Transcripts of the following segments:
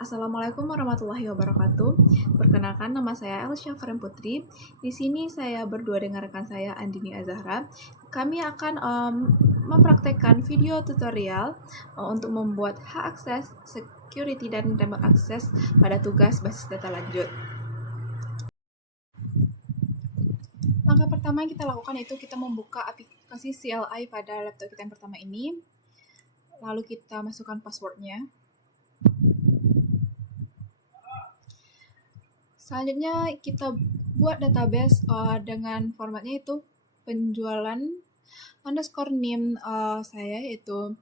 Assalamualaikum warahmatullahi wabarakatuh. Perkenalkan, nama saya Elsya Faren Putri. Di sini saya berdua dengan rekan saya Andini Azahra. Kami akan mempraktekkan video tutorial untuk membuat hak akses, security, dan remote access pada tugas basis data lanjut. Langkah pertama yang kita lakukan itu kita membuka aplikasi CLI pada laptop kita yang pertama ini. Lalu kita masukkan passwordnya. Selanjutnya kita buat database dengan formatnya itu penjualan underscore name saya itu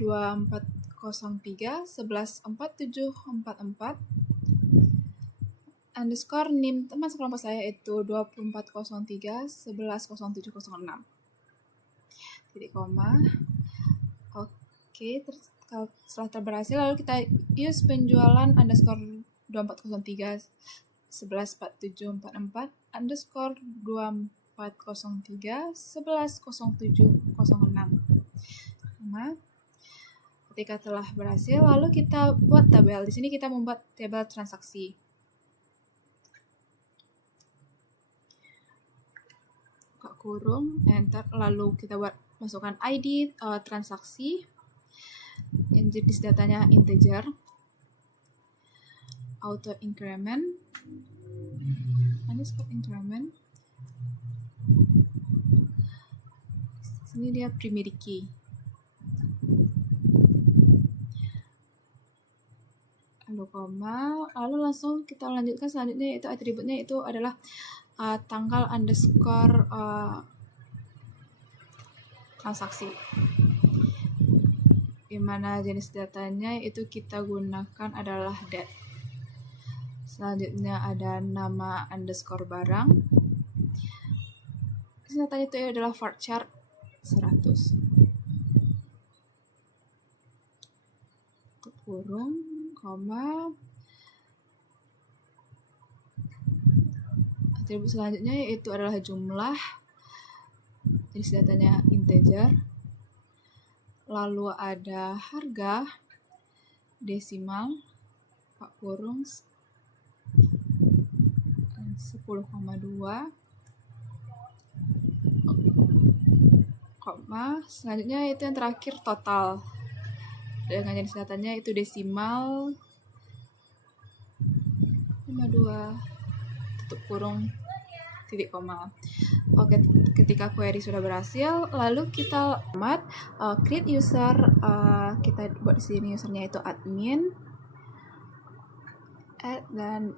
2403 114744 underscore name teman sekelompok saya itu 2403 110706 titik koma. Oke, setelah berhasil, lalu kita use penjualan underscore 2403 114744 underscore 2403 110706. Ketika telah berhasil, lalu kita buat tabel. Di sini kita membuat tabel transaksi. Buka kurung, enter, lalu kita buat masukkan ID transaksi. Yang jenis datanya integer, auto increment, underscore increment. Sini dia primary key. Lalu koma, lalu langsung kita lanjutkan selanjutnya, yaitu atributnya itu adalah tanggal underscore transaksi, di mana jenis datanya itu kita gunakan adalah date. Selanjutnya ada nama underscore barang. Datanya itu adalah varchar 100. Kurung, koma. Atribut selanjutnya yaitu adalah jumlah. Jenis datanya integer. Lalu ada harga, desimal, kurung 10,2, koma. Selanjutnya itu yang terakhir total. Dengan jenis datanya itu desimal, 5,2, tutup kurung, titik koma. Oke, ketika query sudah berhasil, lalu kita create user. Kita buat di sini usernya itu admin, dan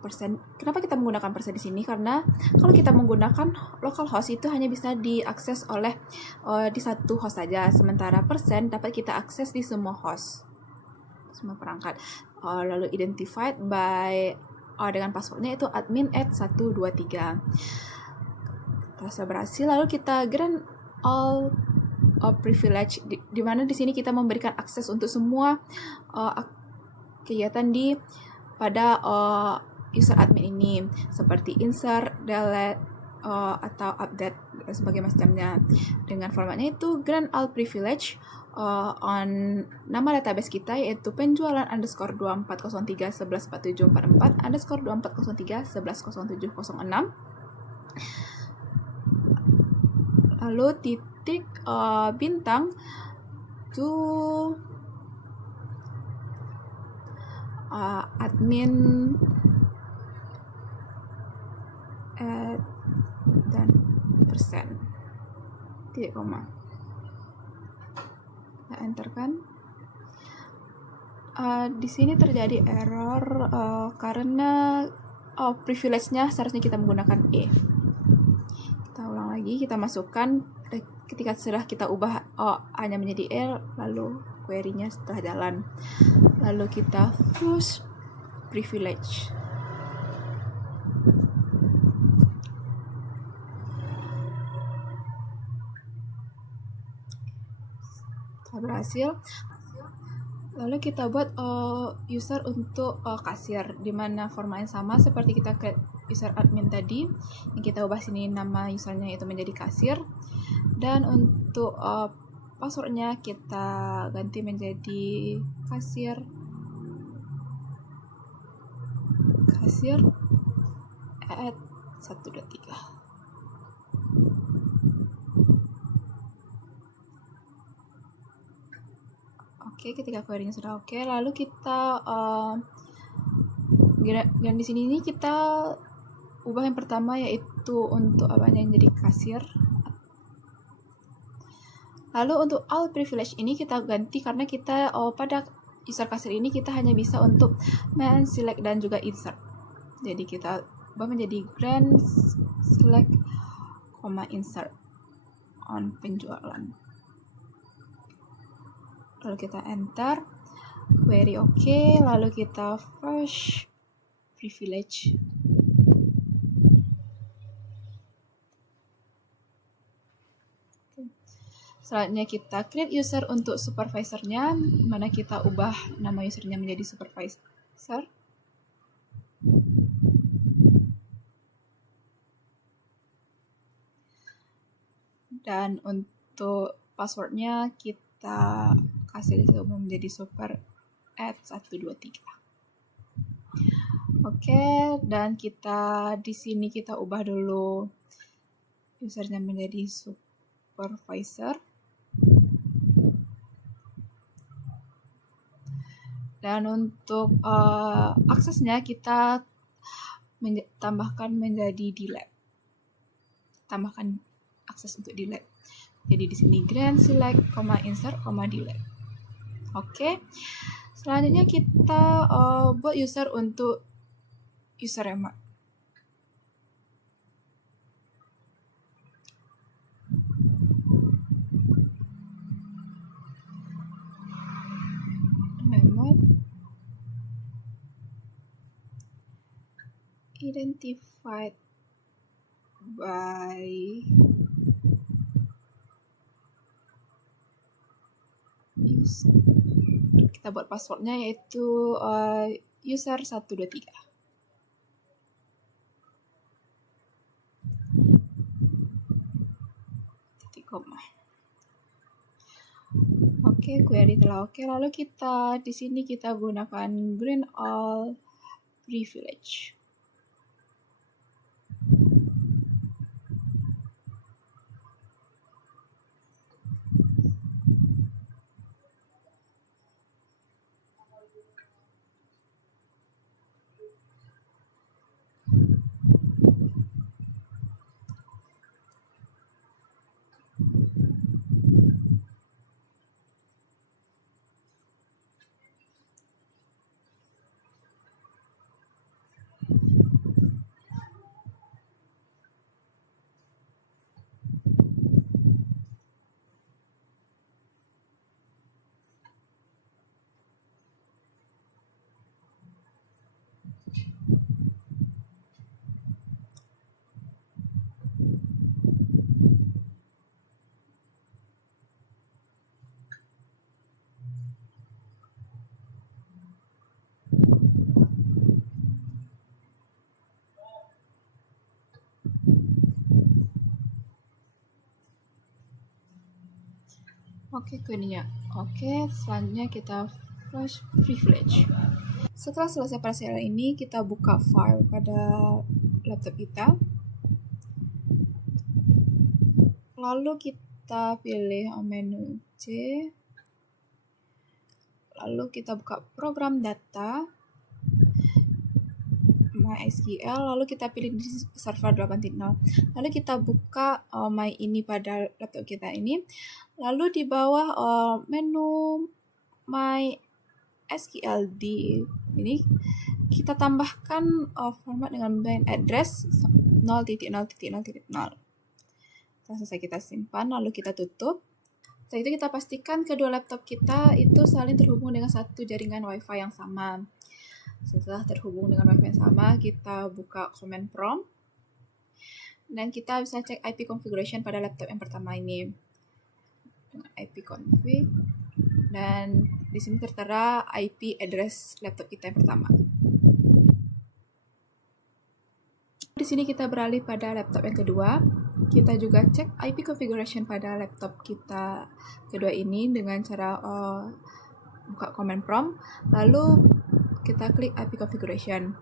persen. Kenapa kita menggunakan persen di sini? Karena kalau kita menggunakan localhost itu hanya bisa diakses oleh di satu host saja, sementara persen dapat kita akses di semua host, semua perangkat. Lalu identified by dengan passwordnya itu admin @123. Setelah berhasil, lalu kita grant all privilege, di mana di sini kita memberikan akses untuk semua kegiatan pada user admin ini, seperti insert, delete, atau update dan sebagainya macamnya. Dengan formatnya itu grant all privilege on nama database kita, yaitu penjualan underscore 2403 114744 underscore 2403 110706. Lalu titik bintang to admin dan persen, titik koma. Nah, enter kan. Di sini terjadi error karena privilege-nya seharusnya kita menggunakan E. Kita ulang lagi, kita masukkan. Ketika sudah kita ubah A-nya menjadi E, lalu query-nya setelah jalan, lalu kita fuse privilege. Setelah berhasil, lalu kita buat user untuk kasir, di mana formatnya sama seperti kita create user admin tadi. Yang kita ubah sini nama usernya itu menjadi kasir. Dan untuk passwordnya kita ganti menjadi kasir at 123. Oke, ketika query-nya sudah oke, lalu kita dan di sini ini kita ubah yang pertama, yaitu untuk apanya yang jadi kasir. Lalu untuk all privilege ini kita ganti karena kita pada user kasir ini kita hanya bisa untuk select dan juga insert. Jadi kita ubah menjadi grant select, insert on penjualan. Lalu kita enter, query oke, lalu kita first privilege. Selanjutnya kita create user untuk supervisornya, mana kita ubah nama usernya menjadi supervisor. Dan untuk passwordnya kita kasih menjadi super at 123. Oke, dan kita di sini kita ubah dulu usernya menjadi supervisor. Dan untuk aksesnya kita tambahkan menjadi delete. Tambahkan akses untuk delete. Jadi di sini grant select, insert, delete. Oke. Selanjutnya kita buat user untuk user remote. Identified by user. Kita buat passwordnya yaitu user 123. Titik koma. Oke, query telah oke. Lalu kita di sini kita gunakan grant all privilege. Oke, query-nya oke. Selanjutnya kita flash privilege. Setelah selesai parsial ini, kita buka file pada laptop kita. Lalu kita pilih menu C. Lalu kita buka program data MySQL, lalu kita pilih di server 8.0. Lalu kita buka My ini pada laptop kita ini. Lalu di bawah menu MySQL di ini kita tambahkan format dengan bind address 0.0.0.0. Selesai kita simpan, lalu kita tutup. Setelah itu kita pastikan kedua laptop kita itu saling terhubung dengan satu jaringan WiFi yang sama. Setelah terhubung dengan WiFi yang sama, kita buka command prompt dan kita bisa cek IP configuration pada laptop yang pertama ini dengan IP config, dan di sini tertera IP address laptop kita yang pertama. Di sini kita beralih pada laptop yang kedua. kita juga cek IP configuration pada laptop kita kedua ini dengan cara buka command prompt, lalu kita klik IP configuration.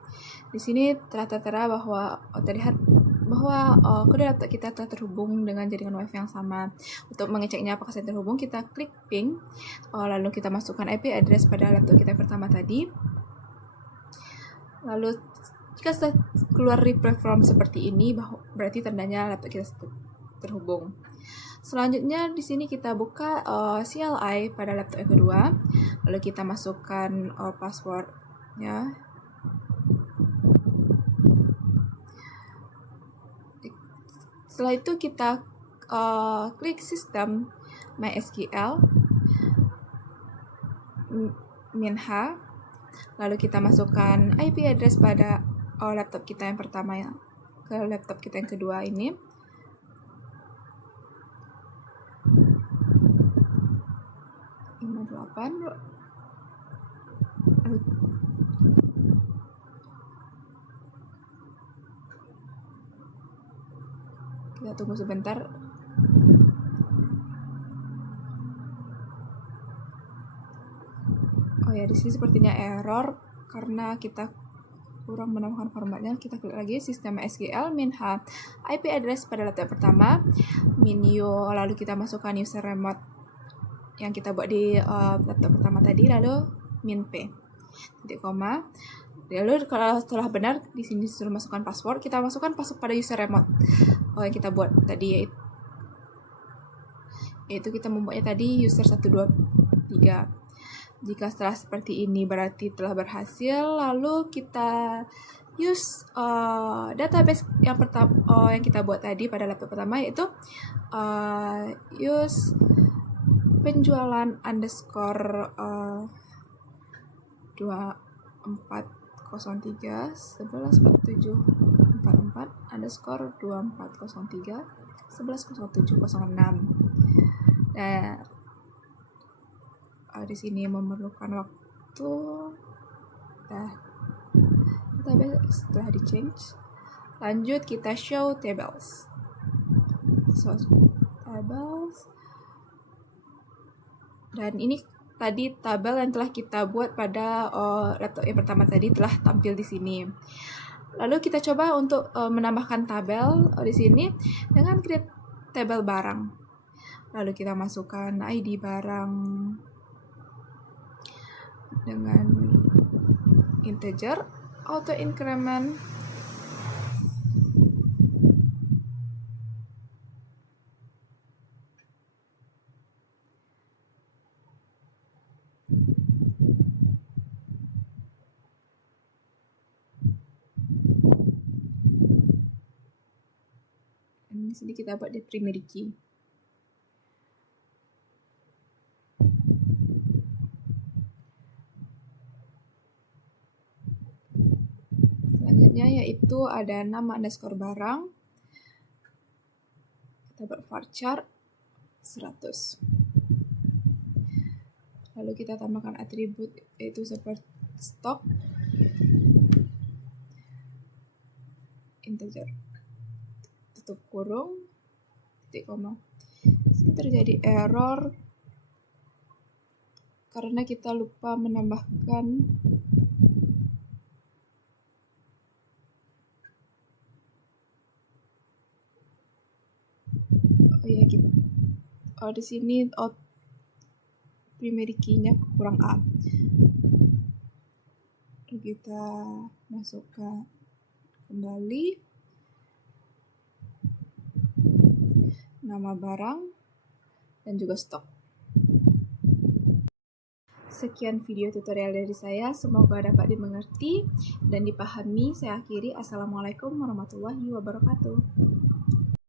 Di sini telah tertera bahwa terlihat bahwa kedua laptop kita telah terhubung dengan jaringan WiFi yang sama. Untuk mengeceknya apakah saya terhubung, kita klik ping, lalu kita masukkan IP address pada laptop kita yang pertama tadi. Lalu jika sudah keluar reply from seperti ini, berarti tandanya laptop kita terhubung. Selanjutnya di sini kita buka CLI pada laptop yang kedua, lalu kita masukkan passwordnya. Setelah itu kita klik sistem MySQL -h, lalu kita masukkan IP address pada laptop kita yang pertama ke laptop kita yang kedua ini. Lalu kita tunggu sebentar. Oh ya, di sini sepertinya error karena kita kurang menambahkan formatnya. Kita klik lagi sistem SQL -h IP address pada laptop pertama, -u, lalu kita masukkan user remote yang kita buat di laptop pertama tadi, lalu -p, titik koma. Lalu kalau setelah benar di sini disuruh masukkan password, kita masukkan password pada user remote yang kita buat tadi, yaitu kita membuatnya tadi user 123. Jika setelah seperti ini berarti telah berhasil, lalu kita use database yang pertama yang kita buat tadi pada laptop pertama, yaitu use penjualan underscore 2403 114744 underscore 2403 110706. Nah, di sini memerlukan waktu. Database setelah di change, lanjut kita show tables. Tables, dan ini tadi tabel yang telah kita buat pada laptop yang pertama tadi telah tampil di sini. Lalu kita coba untuk menambahkan tabel di sini dengan create table barang. Lalu kita masukkan ID barang dengan integer, auto increment, di sini kita buat di primary key. Selanjutnya yaitu ada nama underscore barang, kita buat varchar 100. Lalu kita tambahkan atribut yaitu seperti stock, integer, tutup kurung, titik koma. Ini terjadi error karena kita lupa menambahkan di sini primary key-nya kurang A. Kita masukkan kembali nama barang dan juga stok. Sekian video tutorial dari saya, semoga dapat dimengerti dan dipahami. Saya akhiri. Assalamualaikum warahmatullahi wabarakatuh.